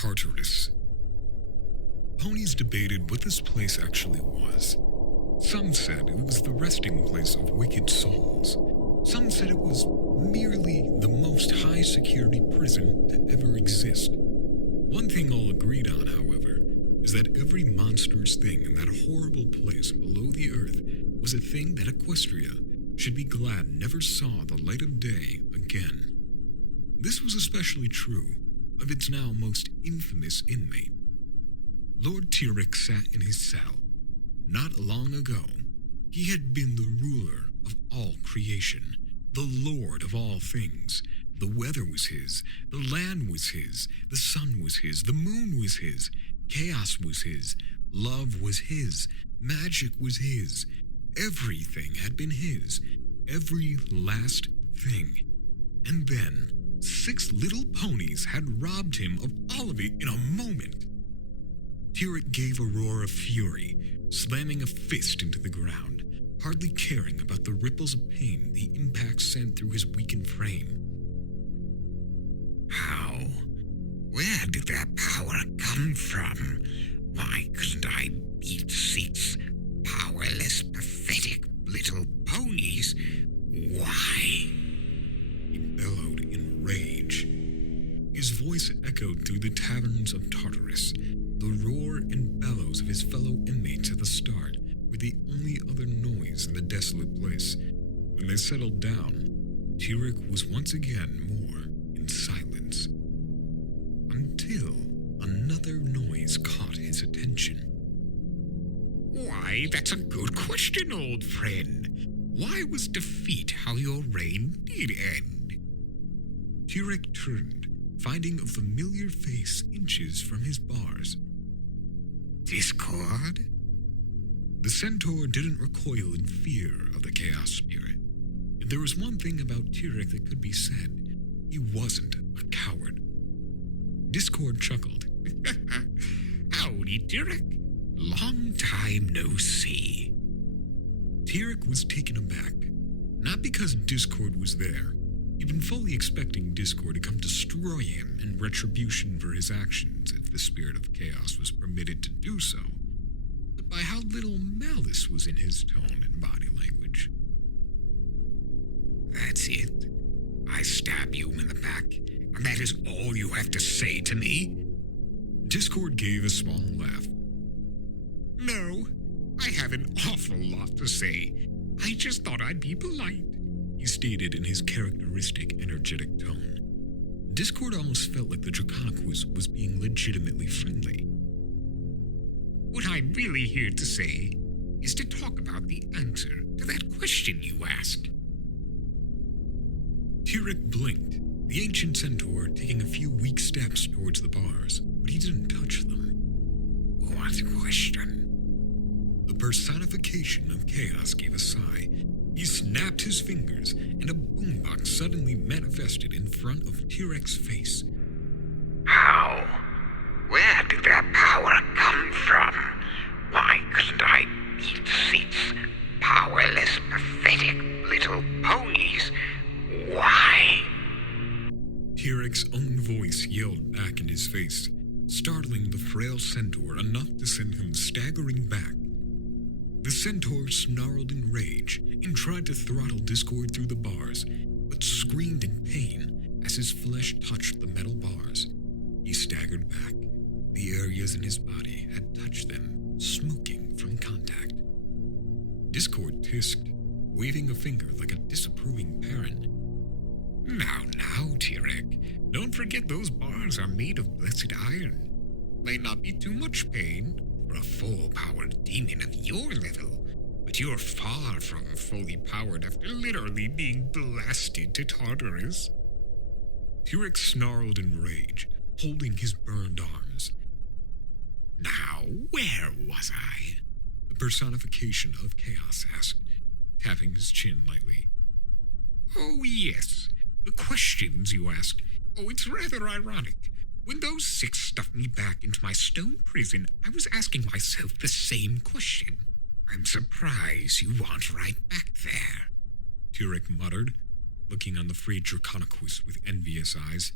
Tartarus. Ponies debated what this place actually was. Some said it was the resting place of wicked souls. Some said it was merely the most high-security prison to ever exist. One thing all agreed on, however, is that every monstrous thing in that horrible place below the earth was a thing that Equestria should be glad never saw the light of day again. This was especially true of its now most infamous inmate. Lord Tyrek sat in his cell. Not long ago, he had been the ruler of all creation, the lord of all things. The weather was his, the land was his, the sun was his, the moon was his, chaos was his, love was his, magic was his. Everything had been his, every last thing. And then, 6 little ponies had robbed him of all of it in a moment. Tyrek gave a roar of fury, slamming a fist into the ground, hardly caring about the ripples of pain the impact sent through his weakened frame. How? Where did that power come from? Why couldn't I beat 6 powerless, pathetic little ponies? Why? He bellowed in rage. His voice echoed through the taverns of Tartarus. The roar and bellows of his fellow inmates at the start were the only other noise in the desolate place. When they settled down, Tyrek was once again more in silence. Until another noise caught his attention. Why, that's a good question, old friend. Why was defeat how your reign did end? Tyrek turned, finding a familiar face inches from his bars. Discord? The centaur didn't recoil in fear of the chaos spirit. If there was one thing about Tyrek that could be said, he wasn't a coward. Discord chuckled. Howdy, Tyrek. Long time no see. Tyrek was taken aback, not because Discord was there. He'd been fully expecting Discord to come destroy him in retribution for his actions if the spirit of chaos was permitted to do so, but by how little malice was in his tone and body language. That's it? I stab you in the back, and that is all you have to say to me? Discord gave a small laugh. No, I have an awful lot to say. I just thought I'd be polite, he stated in his characteristic, energetic tone. Discord almost felt like the Draconicus was being legitimately friendly. What I'm really here to say is to talk about the answer to that question you asked. Tyrek blinked, the ancient centaur taking a few weak steps towards the bars, but he didn't touch them. What question? The personification of chaos gave a sigh. He snapped his fingers, and a boombox suddenly manifested in front of Tyrek's face. How? Where did that power come from? Why couldn't I beat 6 powerless, pathetic little ponies? Why? Tyrek's own voice yelled back in his face, startling the frail centaur enough to send him staggering back. The centaur snarled in rage and tried to throttle Discord through the bars, but screamed in pain as his flesh touched the metal bars. He staggered back. The areas in his body had touched them, smoking from contact. Discord tisked, waving a finger like a disapproving parent. Now, Tyrek, don't forget those bars are made of blessed iron. Might not be too much pain for a full-powered demon of your level, but you're far from fully powered after literally being blasted to Tartarus. Tyrek snarled in rage, holding his burned arms. Now, where was I? The personification of chaos asked, tapping his chin lightly. Oh, yes. The questions you asked. Oh, it's rather ironic. When those 6 stuffed me back into my stone prison, I was asking myself the same question. I'm surprised you aren't right back there, Tyrek muttered, looking on the freed Draconicus with envious eyes.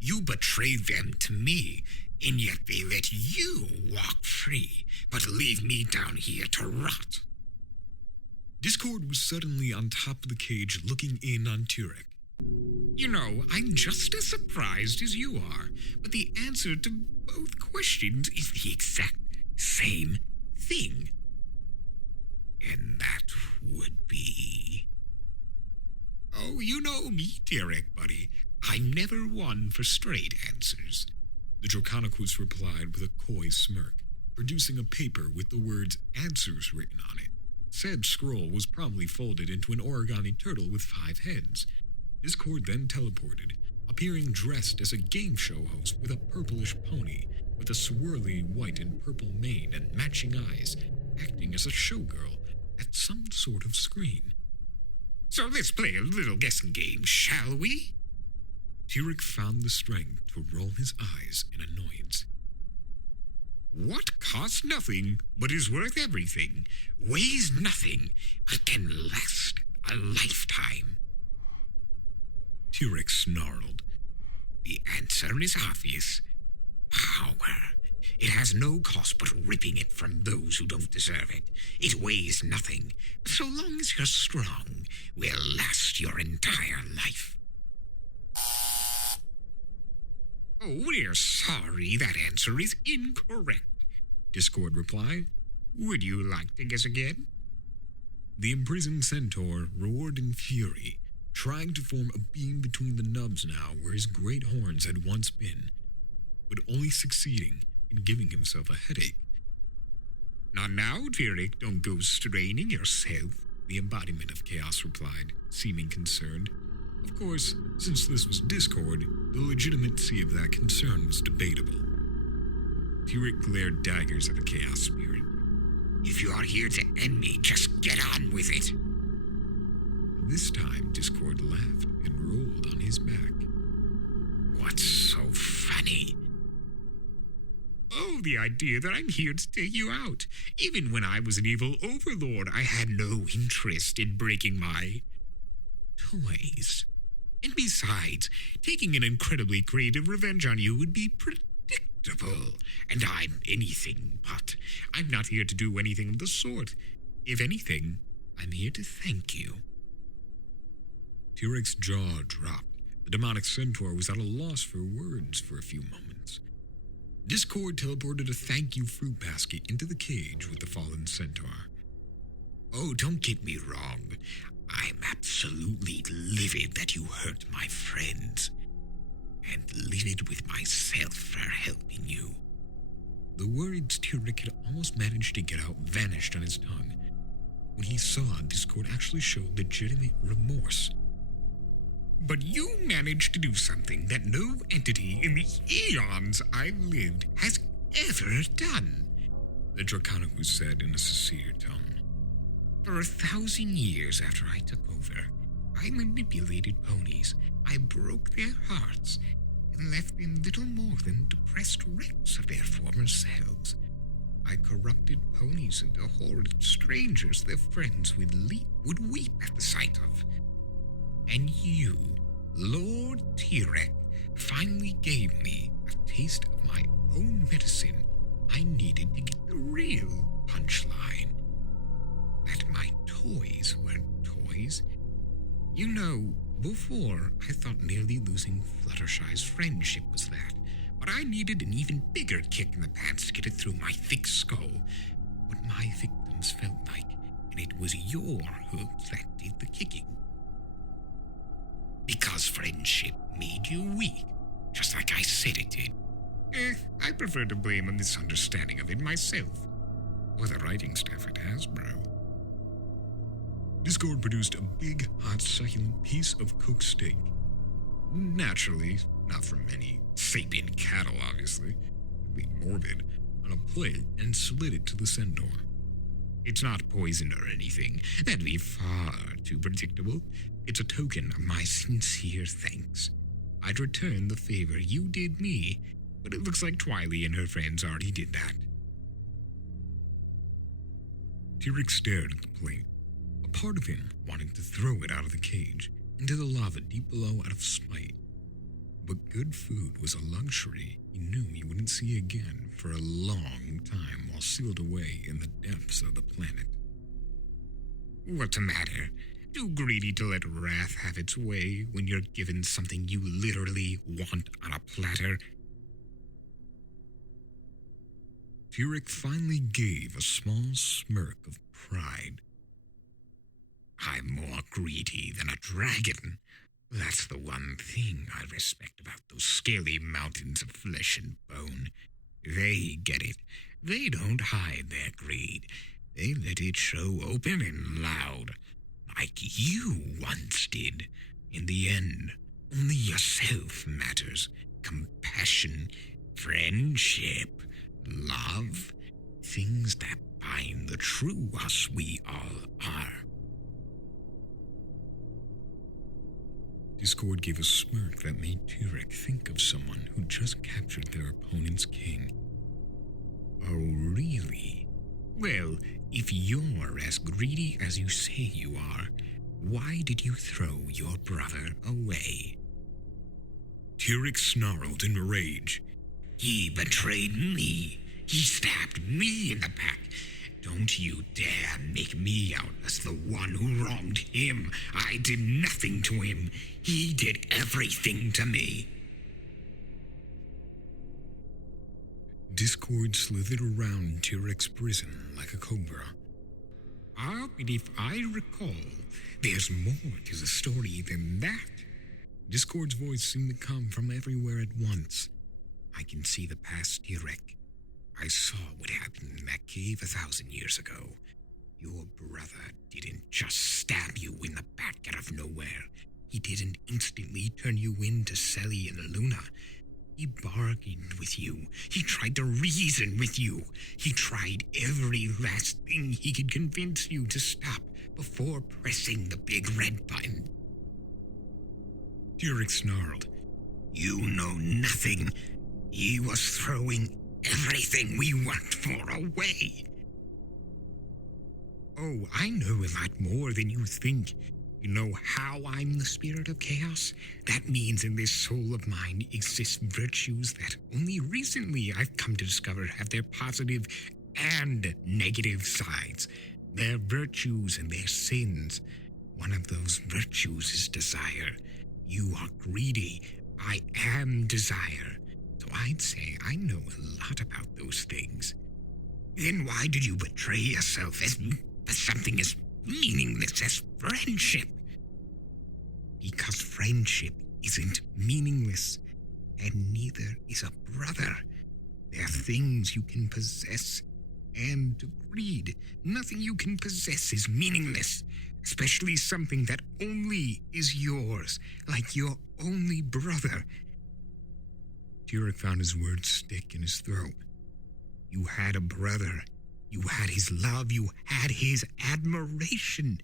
You betrayed them to me, and yet they let you walk free, but leave me down here to rot. Discord was suddenly on top of the cage looking in on Turek. You know, I'm just as surprised as you are, but the answer to both questions is the exact same thing. And that would be... Oh, you know me, Derek, buddy. I'm never one for straight answers. The Draconicus replied with a coy smirk, producing a paper with the words answers written on it. Said scroll was probably folded into an origami turtle with 5 heads. Discord then teleported, appearing dressed as a game show host with a purplish pony, with a swirly white and purple mane and matching eyes, acting as a showgirl at some sort of screen. So let's play a little guessing game, shall we? Turek found the strength to roll his eyes in annoyance. What costs nothing, but is worth everything, weighs nothing, but can last a lifetime? Turek snarled. The answer is obvious. Power. It has no cost but ripping it from those who don't deserve it. It weighs nothing, but so long as you're strong, will last your entire life. Oh, we're sorry, that answer is incorrect, Discord replied. Would you like to guess again? The imprisoned centaur roared in fury, trying to form a beam between the nubs now where his great horns had once been, but only succeeding in giving himself a headache. Not now, Turek, don't go straining yourself, the embodiment of chaos replied, seeming concerned. Of course, since this was Discord, the legitimacy of that concern was debatable. Turek glared daggers at the chaos spirit. If you are here to end me, just get on with it. This time, Discord laughed and rolled on his back. What's so funny? Oh, the idea that I'm here to take you out. Even when I was an evil overlord, I had no interest in breaking my toys. And besides, taking an incredibly creative revenge on you would be predictable. And I'm anything but. I'm not here to do anything of the sort. If anything, I'm here to thank you. Turek's jaw dropped. The demonic centaur was at a loss for words for a few moments. Discord teleported a thank you fruit basket into the cage with the fallen centaur. Oh, don't get me wrong. I'm absolutely livid that you hurt my friends. And livid with myself for helping you. The words Turek had almost managed to get out vanished on his tongue. When he saw Discord actually showed legitimate remorse. But you managed to do something that no entity in the eons I've lived has ever done, the Draconicus said in a sincere tone. For 1,000 years after I took over, I manipulated ponies. I broke their hearts and left them little more than depressed wrecks of their former selves. I corrupted ponies into horrid strangers their friends would weep at the sight of. And you, Lord Turek, finally gave me a taste of my own medicine. I needed to get the real punchline. That my toys weren't toys. You know, before I thought nearly losing Fluttershy's friendship was that, but I needed an even bigger kick in the pants to get it through my thick skull. What my victims felt like, and it was your hooves that did the kicking. Because friendship made you weak, just like I said it did. I prefer to blame a misunderstanding of it myself, or the writing staff at Hasbro. Discord produced a big, hot, succulent piece of cooked steak. Naturally, not from any sapient cattle, obviously. It'd be morbid, on a plate and slid it to the centaur. It's not poisoned or anything. That'd be far too predictable. It's a token of my sincere thanks. I'd return the favor you did me, but it looks like Twiley and her friends already did that. Turek stared at the plate. A part of him wanted to throw it out of the cage, into the lava deep below out of spite. But good food was a luxury he knew he wouldn't see again for a long time while sealed away in the depths of the planet. What's the matter? Too greedy to let wrath have its way when you're given something you literally want on a platter? Turek finally gave a small smirk of pride. I'm more greedy than a dragon. That's the one thing I respect about those scaly mountains of flesh and bone. They get it. They don't hide their greed. They let it show open and loud, like you once did. In the end, only yourself matters. Compassion, friendship, love, things that bind the true us we all are. Discord gave a smirk that made Turek think of someone who just captured their opponent's king. Oh, really? Well, if you're as greedy as you say you are, why did you throw your brother away? Turek snarled in rage. He betrayed me. He stabbed me in the back. Don't you dare make me out as the one who wronged him. I did nothing to him. He did everything to me. Discord slithered around Turek's prison like a cobra. But if I recall, there's more to the story than that. Discord's voice seemed to come from everywhere at once. I can see the past, Turek. I saw what happened in that cave 1,000 years ago. Your brother didn't just stab you in the back out of nowhere. He didn't instantly turn you in to Selly and Luna. He bargained with you. He tried to reason with you. He tried every last thing he could convince you to stop before pressing the big red button. Turek snarled. You know nothing. He was throwing everything we worked for away. Oh, I know a lot more than you think. You know how I'm the spirit of chaos? That means in this soul of mine exist virtues that only recently I've come to discover have their positive and negative sides. Their virtues and their sins. One of those virtues is desire. You are greedy. I am desire. So I'd say I know a lot about those things. Then why did you betray yourself as something as meaningless as friendship? Because friendship isn't meaningless, and neither is a brother. They're things you can possess, and greed. Nothing you can possess is meaningless, especially something that only is yours, like your only brother. Turek found his words stick in his throat. You had a brother. You had his love. You had his admiration.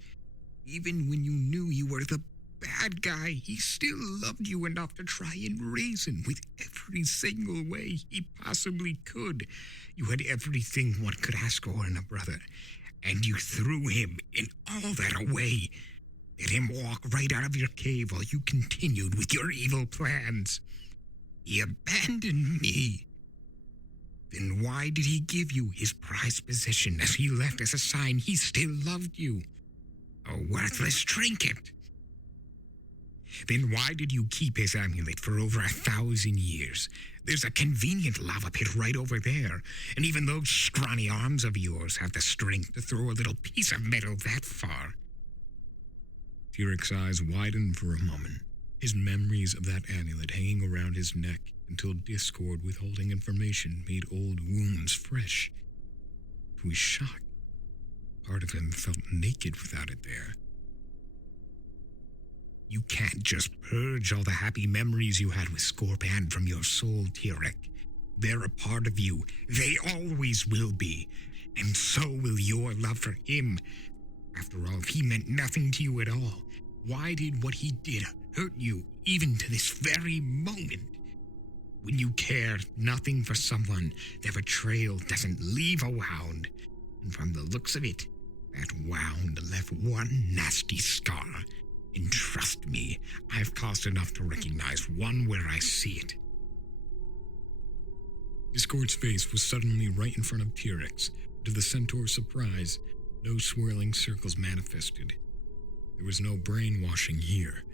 Even when you knew you were the bad guy, he still loved you enough to try and reason with every single way he possibly could. You had everything one could ask for in a brother, and you threw him and all that away. Let him walk right out of your cave while you continued with your evil plans. He abandoned me. Then why did he give you his prized possession as he left as a sign he still loved you? A worthless trinket. Then why did you keep his amulet for over 1,000 years? There's a convenient lava pit right over there, and even those scrawny arms of yours have the strength to throw a little piece of metal that far. Turek's eyes widened for a moment, his memories of that amulet hanging around his neck until Discord withholding information made old wounds fresh. To his shock, part of him felt naked without it there. You can't just purge all the happy memories you had with Scorpan from your soul, Turek. They're a part of you. They always will be. And so will your love for him. After all, he meant nothing to you at all. Why did what he did hurt you, even to this very moment? When you care nothing for someone, their betrayal doesn't leave a wound. And from the looks of it, that wound left one nasty scar. And trust me, I've caused enough to recognize one where I see it. Discord's face was suddenly right in front of T-Rex. To the centaur's surprise, no swirling circles manifested. There was no brainwashing here.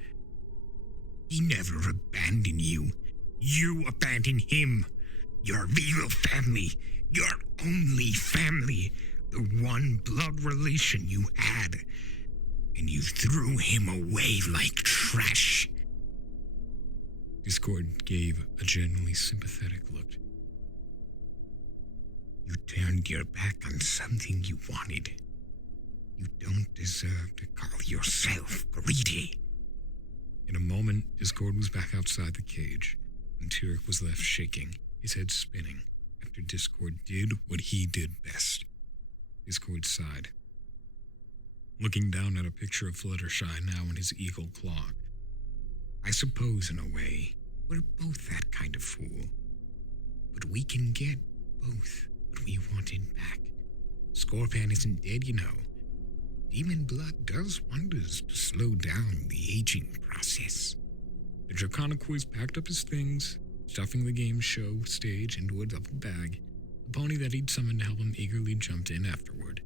He never abandoned you. You abandoned him. Your real family. Your only family. The one blood relation you had. And you threw him away like trash. Discord gave a genuinely sympathetic look. You turned your back on something you wanted. You don't deserve to call yourself greedy. In a moment, Discord was back outside the cage, and T-Rex was left shaking, his head spinning, after Discord did what he did best. Discord sighed, looking down at a picture of Fluttershy now in his eagle claw. I suppose, in a way, we're both that kind of fool. But we can get both what we wanted back. Scorpion isn't dead, you know. Demon blood does wonders to slow down the aging process. The Draconicoid packed up his things, stuffing the game show stage into a duffel bag. The pony that he'd summoned to help him eagerly jumped in afterward.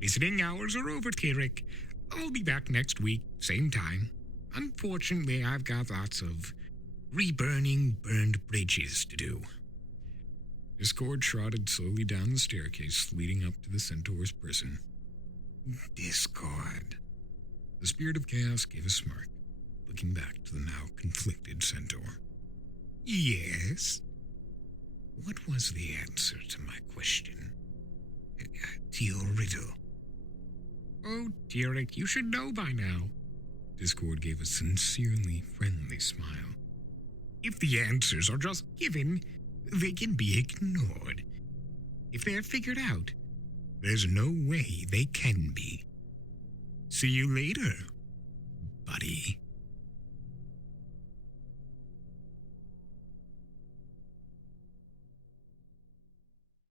Visiting hours are over, T-Rex. I'll be back next week, same time. Unfortunately, I've got lots of reburning burned bridges to do. Discord trotted slowly down the staircase leading up to the centaur's prison. Discord. The spirit of chaos gave a smirk, looking back to the now conflicted centaur. Yes? What was the answer to my question? To your riddle? Oh, T-Rex, you should know by now. Discord gave a sincerely friendly smile. If the answers are just given, they can be ignored. If they're figured out, there's no way they can be. See you later.